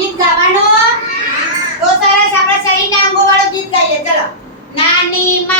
ગીત ગાવાનો? તો સરસ આપણા શરીરના અંગો વાળો ગીત ગાઈએ. ચલો. નાની માં